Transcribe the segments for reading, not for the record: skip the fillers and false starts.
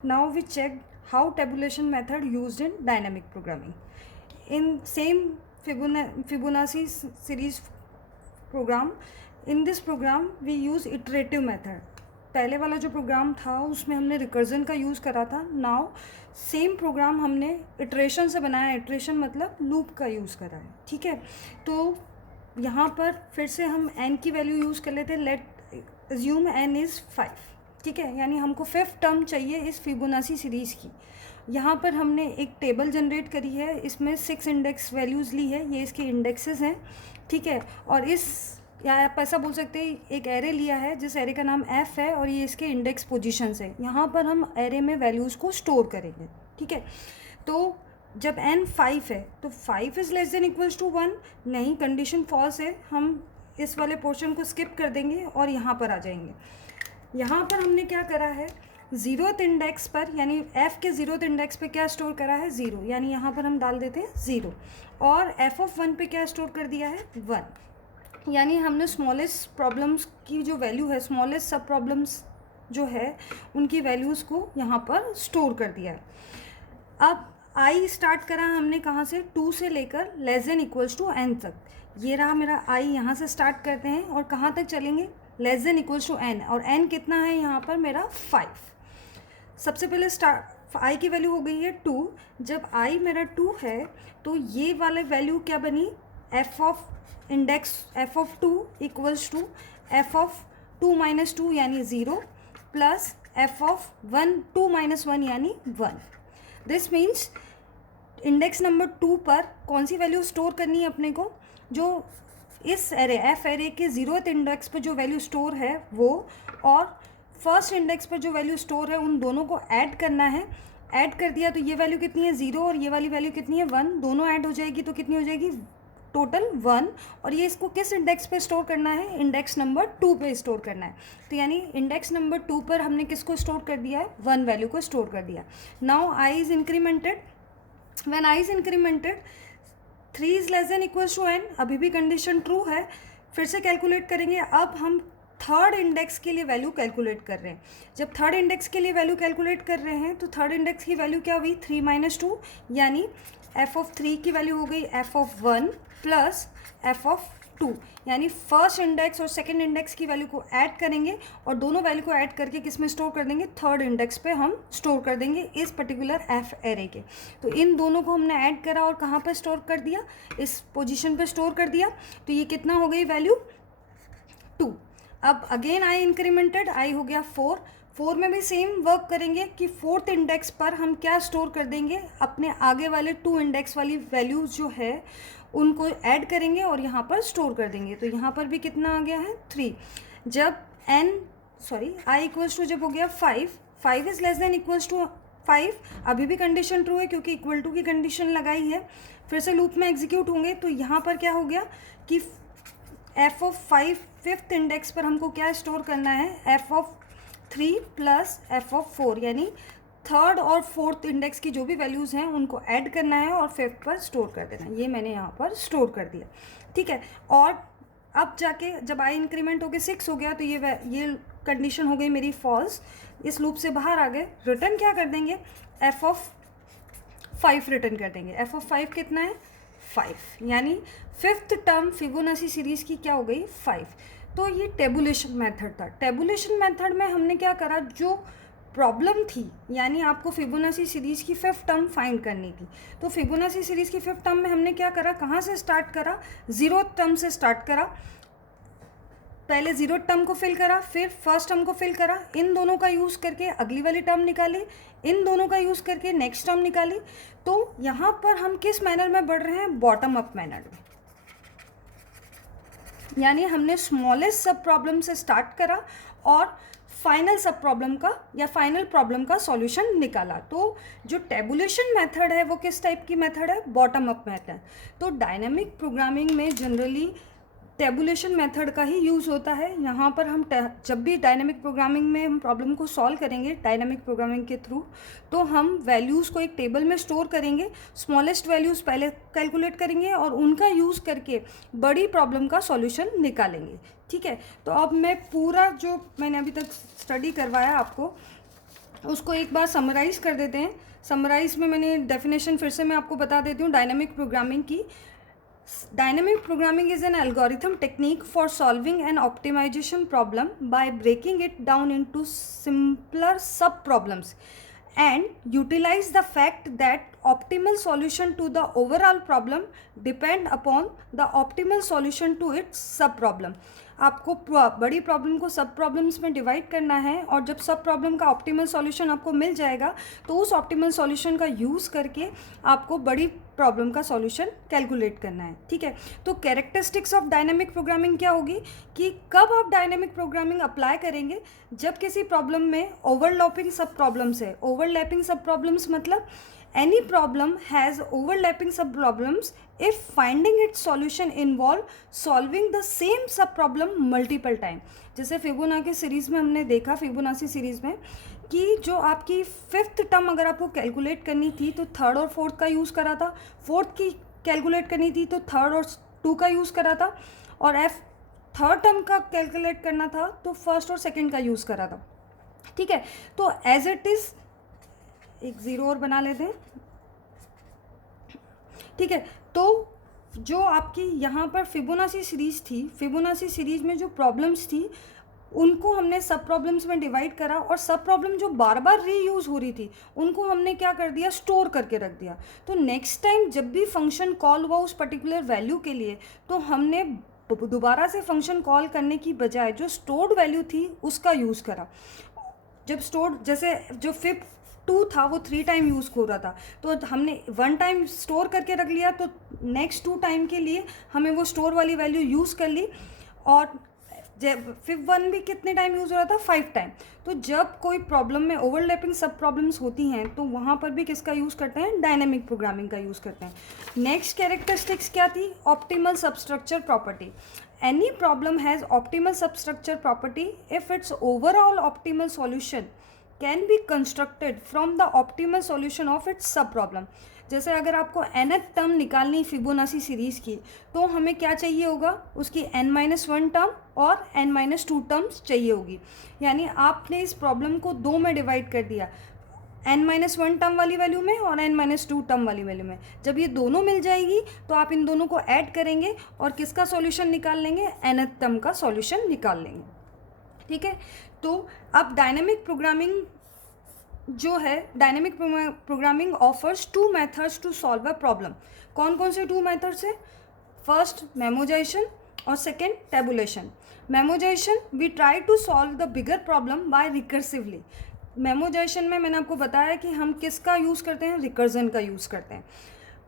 Now we checked how tabulation method used in dynamic programming. In same Fibonacci series program, in this program we use iterative method. पहले वाला जो programme था उसमें हमने recursion का use करा था. नाउ सेम प्रोग्राम हमने इटरेशन से बनाया. इटरेशन मतलब लूप का यूज़ करा है. ठीक है, तो यहाँ पर फिर से हम n की वैल्यू यूज़ कर लेते हैं. Late assume n is 5. ठीक है, यानी हमको 5th टर्म चाहिए इस फिबोनाची सीरीज़ की. यहाँ पर हमने एक टेबल जनरेट करी है. इसमें 6 इंडेक्स वैल्यूज़ ली है. ये इसके इंडेक्सेस हैं. ठीक है, और इस या आप ऐसा बोल सकते हैं एक एरे लिया है जिस एरे का नाम f है और ये इसके इंडेक्स पोजीशंस है. यहाँ पर हम एरे में वैल्यूज़ को स्टोर करेंगे. ठीक है, तो जब n 5 है तो 5 is less than equals to 1. नहीं, कंडीशन फॉल्स है. हम इस वाले पोर्शन को स्किप कर देंगे और यहाँ पर आ जाएंगे. यहाँ पर हमने क्या करा है, 0th इंडेक्स पर यानी f के 0th इंडेक्स पे क्या स्टोर करा है, 0. यानी यहाँ पर हम डाल देते हैं 0. और f ऑफ 1 पे क्या स्टोर कर दिया है, 1. यानी हमने स्मॉलेस्ट प्रॉब्लम्स की जो वैल्यू है, स्मॉलेस्ट सब प्रॉब्लम्स जो है उनकी वैल्यूज़ को यहाँ पर स्टोर कर दिया है. अब i स्टार्ट करा हमने कहाँ से, 2 से लेकर less than equals to n तक. ये रहा मेरा i. यहाँ से स्टार्ट करते हैं और कहाँ तक चलेंगे, less than equals to n. और n कितना है यहाँ पर मेरा 5. सबसे पहले i की वैल्यू हो गई है 2. जब i मेरा 2 है तो ये वाला वैल्यू क्या बनी, f of index f of 2 equals to f of 2 minus 2 यानी 0 प्लस f ऑफ 1 2 माइनस 1 यानी 1. दिस मीन्स इंडेक्स नंबर 2 पर कौन सी वैल्यू स्टोर करनी है अपने को, जो इस एरे f एरे के 0th इंडेक्स पर जो वैल्यू स्टोर है वो, और फर्स्ट इंडेक्स पर जो वैल्यू स्टोर है, उन दोनों को ऐड करना है. ऐड कर दिया तो ये वैल्यू कितनी है, 0, और ये वाली वैल्यू कितनी है, 1. दोनों ऐड हो जाएगी तो कितनी हो जाएगी, टोटल 1. और ये इसको किस इंडेक्स पे स्टोर करना है, इंडेक्स नंबर 2 पे स्टोर करना है. तो यानी इंडेक्स नंबर 2 पर हमने किसको स्टोर कर दिया है, 1 वैल्यू को स्टोर कर दिया. Now i is incremented. When i is incremented 3 is less than equals to n. अभी भी कंडीशन ट्रू है. फिर से कैलकुलेट करेंगे. अब हम थर्ड इंडेक्स के लिए वैल्यू कैलकुलेट कर रहे हैं. जब थर्ड इंडेक्स के लिए वैल्यू कैलकुलेट कर रहे हैं तो थर्ड इंडेक्स की वैल्यू क्या हुई, 3 माइनस 2. यानी f ऑफ 3 की वैल्यू हो गई f of 1 plus f of 2. यानी फर्स्ट इंडेक्स और सेकंड इंडेक्स की वैल्यू को ऐड करेंगे और दोनों वैल्यू को ऐड करके किस में स्टोर कर देंगे, थर्ड इंडेक्स पे हम स्टोर कर देंगे इस पर्टिकुलर f एरे के. तो इन दोनों को हमने ऐड करा और कहाँ पर स्टोर कर दिया, इस पोजीशन पे स्टोर कर दिया. तो ये कितना हो गई वैल्यू, 2. अब अगेन i इंक्रीमेंटेड, i हो गया 4. 4 में भी सेम वर्क करेंगे कि फोर्थ इंडेक्स पर हम क्या स्टोर कर देंगे, अपने आगे वाले 2 इंडेक्स वाली वैल्यूज़ जो है उनको ऐड करेंगे और यहाँ पर स्टोर कर देंगे. तो यहाँ पर भी कितना आ गया है, 3. जब i इक्वल्स टू जब हो गया 5 is less than equals to 5. अभी भी कंडीशन ट्रू है क्योंकि इक्वल टू की कंडीशन लगाई है. फिर से लूप में एग्जीक्यूट होंगे तो यहाँ पर क्या हो गया कि f ऑफ 5 5th इंडेक्स पर हमको क्या स्टोर करना है, f of 3 plus f of 4. यानी थर्ड और फोर्थ इंडेक्स की जो भी वैल्यूज़ हैं उनको ऐड करना है और 5th पर स्टोर कर देना. ये मैंने यहाँ पर स्टोर कर दिया. ठीक है, और अब जाके जब i इंक्रीमेंट हो गया 6 हो गया तो ये कंडीशन हो गई मेरी फॉल्स. इस लूप से बाहर आ गए. रिटर्न क्या कर देंगे, f ऑफ 5 रिटर्न कर देंगे. f ऑफ 5 कितना है, 5. यानी 5th टर्म फिबोनाची सीरीज़ की क्या हो गई, 5. तो ये टेबुलेशन मेथड था. टेबुलेशन मेथड में हमने क्या करा, जो प्रॉब्लम थी यानी आपको फिबोनाची सीरीज़ की 5th टर्म फाइंड करनी थी. तो फिबोनाची सीरीज़ की 5th टर्म में हमने क्या करा, कहाँ से स्टार्ट करा, 0th टर्म से स्टार्ट करा. पहले 0th टर्म को फिल करा, फिर फर्स्ट टर्म को फिल करा. इन दोनों का यूज़ करके अगली वाली टर्म निकाली, इन दोनों का यूज़ करके नेक्स्ट टर्म निकाली. तो यहाँ पर हम किस मैनर में बढ़ रहे हैं, बॉटम अप मैनर में. यानी हमने स्मॉलेस्ट सब प्रॉब्लम से स्टार्ट करा और फाइनल सब प्रॉब्लम का या फाइनल प्रॉब्लम का सॉल्यूशन निकाला. तो जो टेबुलेशन मेथड है वो किस टाइप की मेथड है, बॉटम अप मेथड. तो डायनामिक प्रोग्रामिंग में जनरली टेबुलेशन मेथड का ही यूज़ होता है. यहाँ पर हम जब भी डायनामिक प्रोग्रामिंग में हम प्रॉब्लम को सॉल्व करेंगे डायनामिक प्रोग्रामिंग के थ्रू, तो हम वैल्यूज़ को एक टेबल में स्टोर करेंगे. स्मॉलेस्ट वैल्यूज़ पहले कैलकुलेट करेंगे और उनका यूज़ करके बड़ी प्रॉब्लम का सॉल्यूशन निकालेंगे. ठीक है, तो अब मैं पूरा जो मैंने अभी तक स्टडी करवाया आपको उसको एक बार समराइज़ कर देते हैं। समराइज़ में मैंने डेफिनेशन फिर से मैं आपको बता देती हूँ डायनामिक प्रोग्रामिंग की। Dynamic programming is an algorithm technique for solving an optimization problem by breaking it down into simpler sub-problems and utilize the fact that optimal solution to the overall problem depend upon the optimal solution to its sub-problem. आपको बड़ी problem को सब problems में divide करना है और जब सब प्रॉब्लम का ऑप्टिमल सॉल्यूशन आपको मिल जाएगा तो उस ऑप्टिमल सॉल्यूशन का यूज़ करके आपको बड़ी प्रॉब्लम का सॉल्यूशन कैलकुलेट करना है। ठीक है, तो कैरेक्टरिस्टिक्स ऑफ डायनेमिक प्रोग्रामिंग क्या होगी कि कब आप डायनेमिक प्रोग्रामिंग अप्लाई करेंगे, जब किसी प्रॉब्लम में ओवरलैपिंग सब प्रॉब्लम्स है। ओवरलैपिंग सब प्रॉब्लम्स मतलब any problem has overlapping sub problems if finding its solution involve solving the same sub problem multiple time। जैसे फिबोनाची सीरीज़ में हमने देखा, फिबोनाची सीरीज़ में कि जो आपकी फिफ्थ टर्म अगर आपको कैलकुलेट करनी थी तो थर्ड और फोर्थ का यूज़ करा था, फोर्थ की कैलकुलेट करनी थी तो थर्ड और टू का यूज़ करा था, और थर्ड टर्म का कैलकुलेट करना था तो फर्स्ट और सेकेंड का यूज़ करा था। ठीक है, तो एज इट इज़ एक ज़ीरो और बना लेते हैं। ठीक है, तो जो आपकी यहाँ पर फिबोनाची सीरीज़ थी, फिबोनाची सीरीज़ में जो प्रॉब्लम्स थी उनको हमने सब प्रॉब्लम्स में डिवाइड करा, और सब प्रॉब्लम जो बार बार रीयूज़ हो रही थी उनको हमने क्या कर दिया, स्टोर करके रख दिया। तो नेक्स्ट टाइम जब भी फंक्शन कॉल हुआ उस पर्टिकुलर वैल्यू के लिए तो हमने दोबारा से फंक्शन कॉल करने की बजाय जो स्टोर्ड वैल्यू थी उसका यूज़ करा। जब स्टोर्ड, जैसे जो फिफ्थ टू था वो 3 टाइम यूज़ हो रहा था तो हमने 1 टाइम स्टोर करके रख लिया, तो नेक्स्ट 2 टाइम के लिए हमें वो स्टोर वाली वैल्यू यूज़ कर ली। और जब फिफ्थ वन भी कितने टाइम यूज़ हो रहा था, 5 टाइम। तो जब कोई प्रॉब्लम में ओवरलैपिंग सब प्रॉब्लम्स होती हैं तो वहाँ पर भी किसका यूज़ करते हैं, डायनेमिक प्रोग्रामिंग का यूज़ करते हैं। नेक्स्ट कैरेक्टरिस्टिक्स क्या थी, optimal substructure property. Any problem has optimal substructure property if it's overall optimal solution can be constructed from the optimal solution of its सब प्रॉब्लम। जैसे अगर आपको nth टर्म निकालनी फिबोनाची सीरीज़ की तो हमें क्या चाहिए होगा, उसकी n-1 टर्म और n-2 टर्म्स चाहिए होगी। यानी आपने इस प्रॉब्लम को 2 में डिवाइड कर दिया, n-1 टर्म वाली वैल्यू में और n-2 टर्म वाली वैल्यू में। जब ये दोनों मिल जाएगी तो आप इन दोनों को ऐड करेंगे और किसका सॉल्यूशन निकाल लेंगे, nth टर्म का सॉल्यूशन निकाल लेंगे। ठीक है, तो अब डायनेमिक प्रोग्रामिंग जो है, dynamic programming offers 2 methods to solve a problem. कौन कौन से 2 मेथड्स है, फर्स्ट मेमोजाइजेशन और second tabulation. Memoization we try to solve the bigger problem by recursively. Memoization में मैंने आपको बताया कि हम किसका यूज़ करते हैं, रिकर्जन का यूज़ करते हैं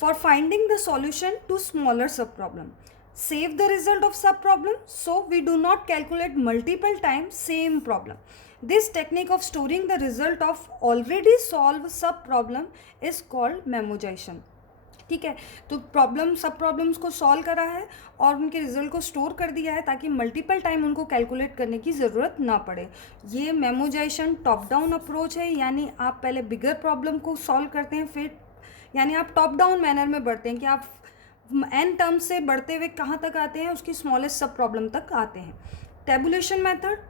for finding the solution to smaller sub problem. Save the result of sub problem so we do not calculate multiple times same problem. This technique of storing the result of already solved sub problem is called memoization. ठीक है, तो problem सब problems को solve करा है और उनके result को स्टोर कर दिया है ताकि मल्टीपल टाइम उनको कैलकुलेट करने की ज़रूरत ना पड़े। ये मेमोजाइजेशन टॉप डाउन अप्रोच है, यानी आप पहले बिगर प्रॉब्लम को सॉल्व करते हैं, फिर यानी आप टॉप डाउन मैनर में बढ़ते हैं कि आप n टर्म्स से बढ़ते हुए कहाँ तक आते हैं, उसकी स्मॉलेस्ट सब प्रॉब्लम तक आते हैं। टेबुलेशन मेथड,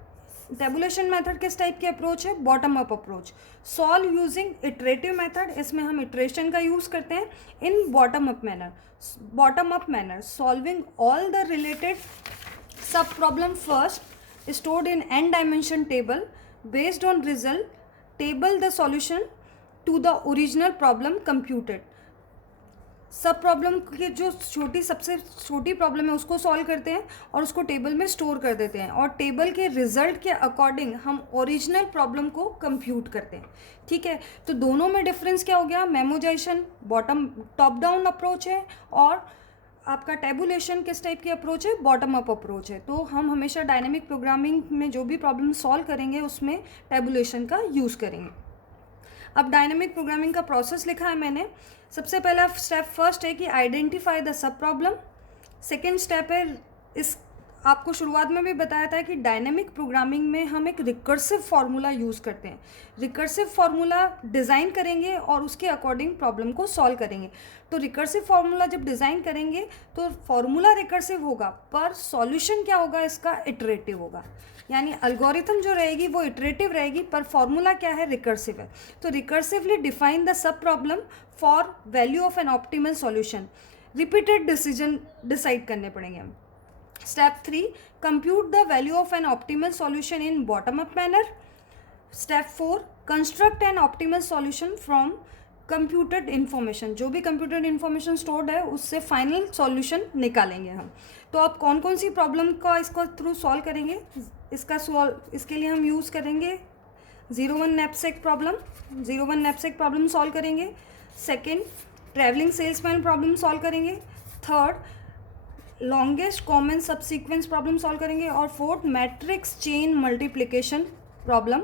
टेबुलेशन मेथड किस टाइप की अप्रोच है, bottom up approach. Solve using iterative method, इसमें हम इटरेशन का यूज़ करते हैं। In bottom up manner solving all the related sub problem first stored in n dimension table based on result table the solution to the original problem computed। सब problem के जो सबसे छोटी प्रॉब्लम है उसको सॉल्व करते हैं और उसको टेबल में स्टोर कर देते हैं और टेबल के रिजल्ट के अकॉर्डिंग हम ओरिजिनल प्रॉब्लम को कंप्यूट करते हैं। ठीक है, तो दोनों में डिफरेंस क्या हो गया, मेमोजाइजेशन टॉप डाउन अप्रोच है और आपका टेबुलेशन किस टाइप की अप्रोच है, बॉटम अप अप्रोच है। तो हम हमेशा डायनेमिक प्रोग्रामिंग में जो भी प्रॉब्लम सॉल्व करेंगे उसमें टेबुलेशन का यूज़ करेंगे। अब डायनेमिक प्रोग्रामिंग का प्रोसेस लिखा है मैंने। सबसे पहला स्टेप फर्स्ट है कि identify the sub problem. Second step है इस आपको शुरुआत में भी बताया था कि डायनेमिक प्रोग्रामिंग में हम एक रिकर्सिव फार्मूला यूज़ करते हैं। रिकर्सिव फार्मूला डिज़ाइन करेंगे और उसके अकॉर्डिंग प्रॉब्लम को सॉल्व करेंगे। तो रिकर्सिव फार्मूला जब डिज़ाइन करेंगे तो फार्मूला रिकर्सिव होगा, पर सॉल्यूशन क्या होगा इसका, इटरेटिव होगा। यानी अल्गोरिथम जो रहेगी वो इटरेटिव रहेगी, पर फॉर्मूला क्या है, रिकर्सिव है। तो recursively define the sub problem for value of N optimal solution. Repeated decision decide करने पड़ेंगे हम। Step 3, compute the value of an optimal solution in bottom-up manner. Step 4, construct an optimal solution from computed information. जो भी computed information stored है उससे final solution निकालेंगे हम। तो अब कौन कौन सी प्रॉब्लम का इसको थ्रू सॉल्व करेंगे, इसके लिए हम यूज़ करेंगे 01 knapsack प्रॉब्लम सॉल्व करेंगे। Second, travelling salesman problem solve करेंगे। Third, longest common subsequence problem solve करेंगे। और fourth, matrix chain multiplication problem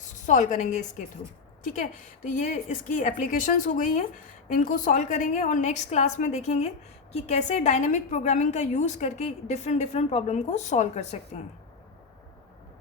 solve करेंगे इसके थ्रू। ठीक है, तो ये इसकी एप्लीकेशंस हो गई हैं, इनको सॉल्व करेंगे और नेक्स्ट क्लास में देखेंगे कि कैसे डायनेमिक प्रोग्रामिंग का यूज़ करके डिफरेंट प्रॉब्लम को सॉल्व कर सकते हैं।